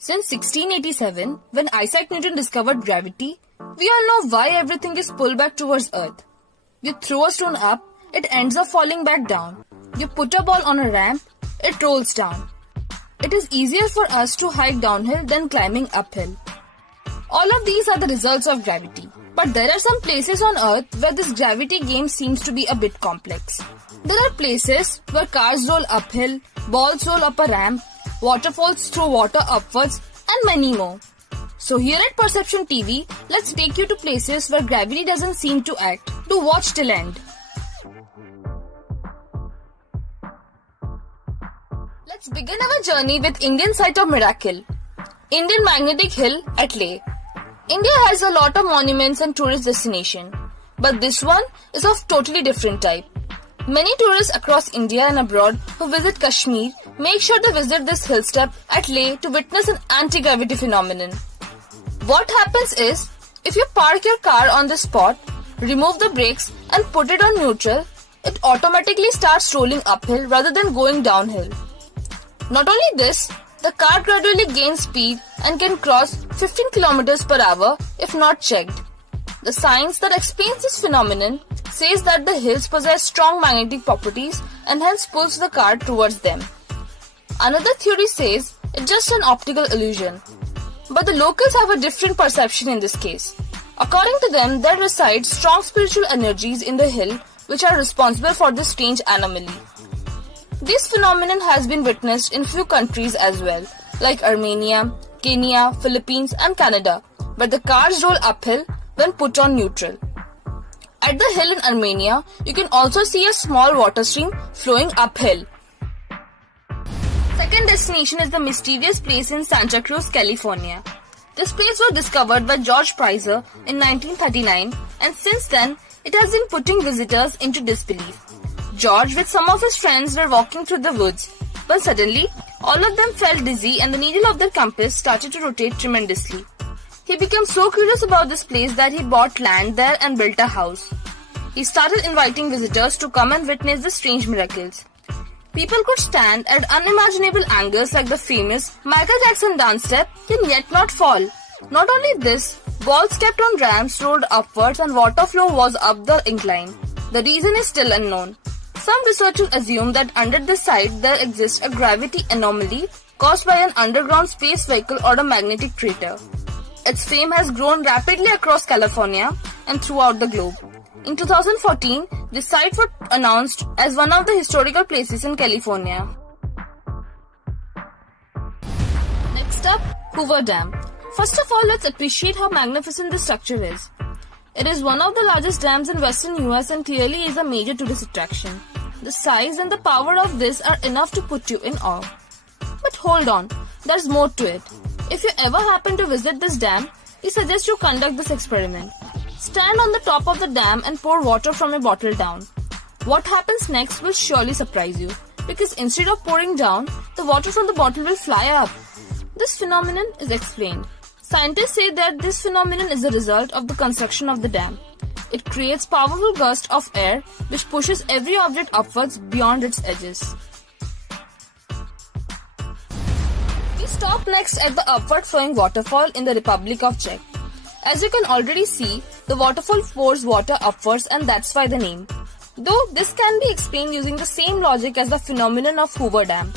Since 1687, when Isaac Newton discovered gravity, we all know why everything is pulled back towards Earth. You throw a stone up, it ends up falling back down. You put a ball on a ramp, it rolls down. It is easier for us to hike downhill than climbing uphill. All of these are the results of gravity. But there are some places on Earth where this gravity game seems to be a bit complex. There are places where cars roll uphill, balls roll up a ramp, waterfalls throw water upwards, and many more. So here at Perception TV, let's take you to places where gravity doesn't seem to act. Do watch till end. Let's begin our journey with Indian site of miracle, Indian Magnetic Hill at Leh. India has a lot of monuments and tourist destinations, but this one is of totally different type. Many tourists across India and abroad who visit Kashmir make sure to visit this hill step at Leh to witness an anti-gravity phenomenon. What happens is, if you park your car on this spot, remove the brakes and put it on neutral, it automatically starts rolling uphill rather than going downhill. Not only this, the car gradually gains speed and can cross 15 km per hour if not checked. The science that explains this phenomenon says that the hills possess strong magnetic properties and hence pulls the car towards them. Another theory says it's just an optical illusion. But the locals have a different perception in this case. According to them, there reside strong spiritual energies in the hill which are responsible for this strange anomaly. This phenomenon has been witnessed in few countries as well, like Armenia, Kenya, Philippines and Canada, where the cars roll uphill when put on neutral. At the hill in Armenia, you can also see a small water stream flowing uphill. Second destination is the mysterious place in Santa Cruz, California. This place was discovered by George Prizer in 1939 and since then, it has been putting visitors into disbelief. George with some of his friends were walking through the woods, when suddenly, all of them felt dizzy and the needle of their compass started to rotate tremendously. He became so curious about this place that he bought land there and built a house. He started inviting visitors to come and witness the strange miracles. People could stand at unimaginable angles like the famous Michael Jackson dance step, yet not fall. Not only this, balls kept on ramps rolled upwards and water flow was up the incline. The reason is still unknown. Some researchers assume that under this site there exists a gravity anomaly caused by an underground space vehicle or a magnetic crater. Its fame has grown rapidly across California and throughout the globe. In 2014, this site was announced as one of the historical places in California. Next up, Hoover Dam. First of all, let's appreciate how magnificent this structure is. It is one of the largest dams in western US and clearly is a major tourist attraction. The size and the power of this are enough to put you in awe. But hold on, there's more to it. If you ever happen to visit this dam, we suggest you conduct this experiment. Stand on the top of the dam and pour water from a bottle down. What happens next will surely surprise you, because instead of pouring down, the water from the bottle will fly up. This phenomenon is explained. Scientists say that this phenomenon is the result of the construction of the dam. It creates powerful gusts of air which pushes every object upwards beyond its edges. We stop next at the upward flowing waterfall in the Republic of Czech. As you can already see, the waterfall pours water upwards and that's why the name. Though this can be explained using the same logic as the phenomenon of Hoover Dam.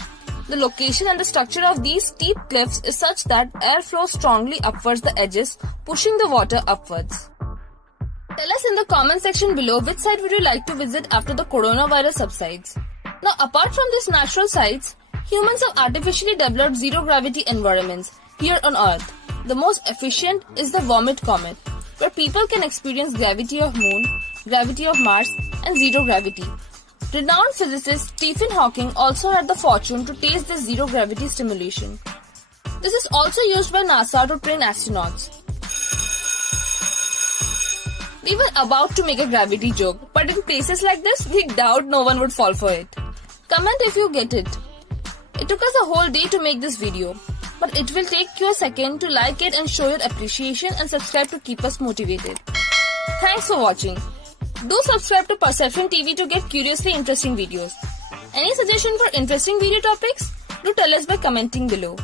The location and the structure of these steep cliffs is such that air flows strongly upwards the edges, pushing the water upwards. Tell us in the comment section below which site would you like to visit after the coronavirus subsides. Now apart from these natural sites, humans have artificially developed zero-gravity environments here on Earth. The most efficient is the Vomit Comet, where people can experience gravity of Moon, gravity of Mars and zero gravity. Renowned physicist Stephen Hawking also had the fortune to taste this zero-gravity stimulation. This is also used by NASA to train astronauts. We were about to make a gravity joke, but in places like this, we doubt no one would fall for it. Comment if you get it. It took us a whole day to make this video, but it will take you a second to like it and show your appreciation and subscribe to keep us motivated. Thanks for watching. Do subscribe to Perception TV to get curiously interesting videos. Any suggestion for interesting video topics? Do tell us by commenting below.